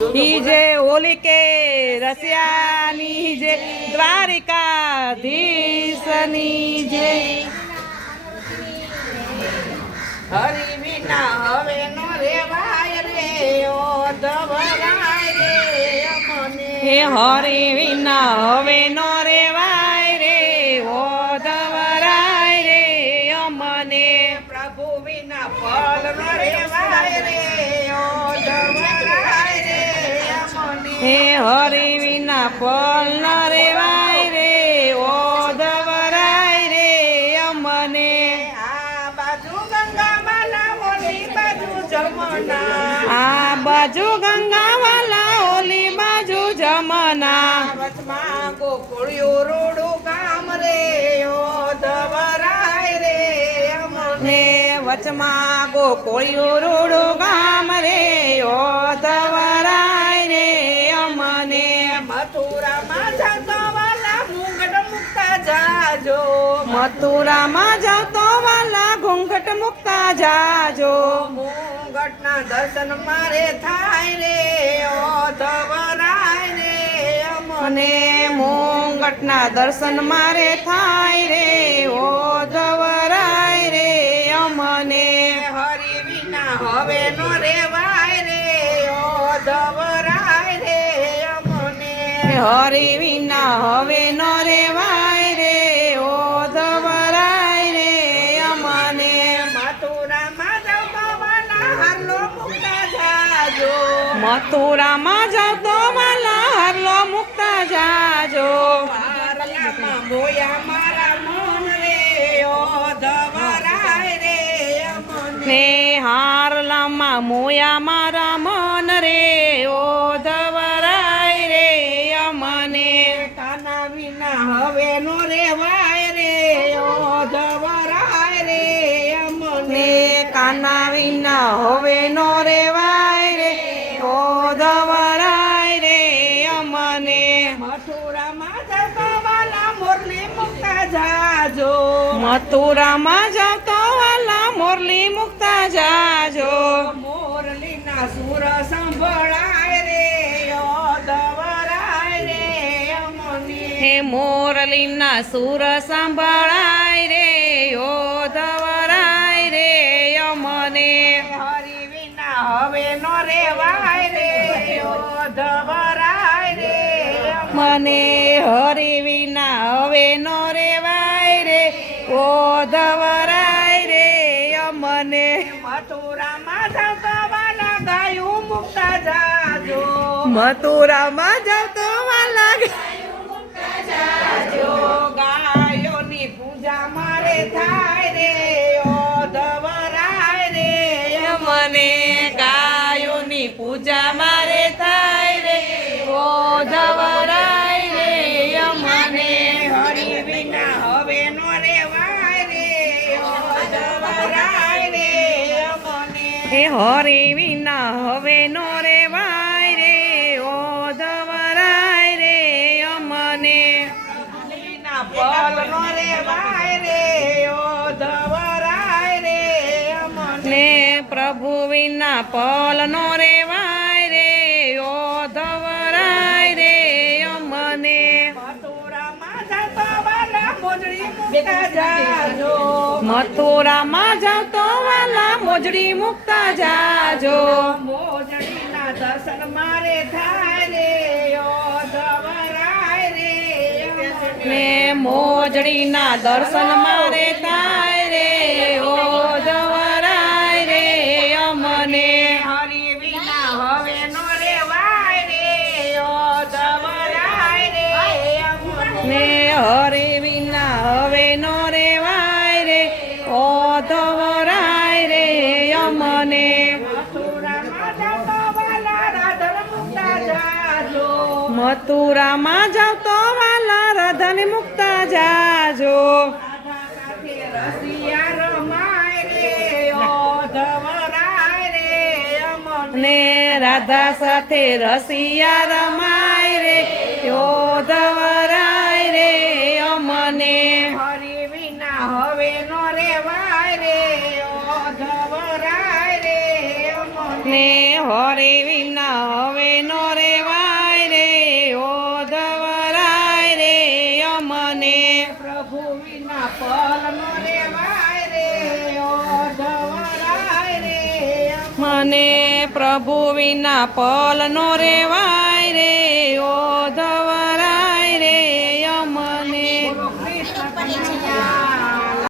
જે હોલી કે રસિયાની જે દ્વારિકાધીશની જે હરી વિના હવે નો રેવાય રે ઓ ધવરાય રે અમને હે હરી વિના હવે નો રેવાય રે ઓ ધવરાય રે અમને પ્રભુ વિના ફળ નો રેવાય રે ઓ ધવરાય રે અમને હે હરી વિના ફળ ન રેવાય રે ઓ ધવરાય રે અમને આ બાજુ ગંગામાં ના ઓલી બાજુ જમના આ બાજુ ગંગાવાલા ઓલી બાજુ જમના વચમાં ગોકુળિયું રોડું ગામ રે ઓ ધવરાય રે અમને ને વચમાં ગોકુળિયું રોડું ગામ રે ઓ ધવરાય રે અમને મથુરામાં જતો વાલા મુંગટ મુકતા જાજો મથુરામાં જતો વાલા ઘૂંઘટ મુકતા જાજો મુંગટના દર્શન મારે થાય રે ઓ ધવરાય રે અને મુંગટના દર્શન મારે થાય રે ઓ ધવરાય રે અમને હરી વિના હવે નો રેવાય રે ઓ ધવરાય રે અમને હરી વિના હવે ન રેવાય રે ઓ ધવરાય રે અમને મથુરામાં જતો વાલા હાલો મુકતા જાજો મથુરામાં જતો વાલા હરલો મુકતા જાજો વારલામાં મોયા મારા મન રે ઓ ધવરાય રે અમને ને હારલામાં મોયા મારા મન રે ઓ ધવરાય રે અમને કાના વિના હવે નો રેવાય રે ઓ ધવરાય રે અમને ને કાના વિના હવે નો રેવાય રે ઓ ધવરાય રે અમને મથુરામાં જતો વાલા મોરલી મુકતા જાજો મથુરામાં જતો વાલા મોરલી મુકતા જાજો મોરલીના સુર સંભળાય રે ઓ ધવરાય રે અમને હે મોરલીના સુર સાંભળાય રે ઓ ધવરાય રે અમને હરી વિના હવે નો રેવાય રે ઓ ધવરાય રે મને હરી વિના હવે નો રેવાય રે ઓ ધવરાય રે અમને મથુરામાં જતો વાલા ગાયું મુકતા જાજો મથુરામાં જતો વાલા જાજો ગાયોની પૂજા મારે થાય રે ઓ ધવરાય રે મને ગાયોની પૂજા મારે થાય રે ઓ ધવરાય રે અમને હરી વિના હવે નો રેવાય રે ઓ ધવરાય રે અમને હે હરી વિના હવે નો રેવાય રે ઓ ધવરાય રે અમને વિના પલ નો રેવાય રે ઓ ધવરાય રે અમને ને પ્રભુ વિના પલ નો રેવાય રે ઓ ધવરાય રે અમને મથુરામાં જતો વાલા મોજડી મુકતા જાજો મથુરામાં જતો વાલા મોજડી મુકતા જાજો મોજડીના દર્શન મારે થાય રે ઓ ધવરાય રે ને મોજડીના દર્શન મારે થાય રે ઓ ધવરાય રે અમને હરી વિના હવે નો રેવાય રે ઓ ધવરાય રે ને હરી વિના હવે નો રેવાય રે ઓ ધવરાય રે અમને મથુરામાં જતો વાલા રાધન મુકતા જાજો મથુરામાં જતો વાલા રધન મુકતા જાજો સાથે રસિયા રમાય રે ઓ ધવરાય રે અમને ને રાધા સાથે રસિયા રમાય રે ઓ ધવરાય રે અમને હરી વિના હવે નો રેવાય રે ઓ ધવરાય રે અમને ને હરે વિના હવે નો મને પ્રભુ વિના પલ નો રેવાય રે ઓઢવરાય રે મને પ્રભુ વિના પલ નો રેવાય રે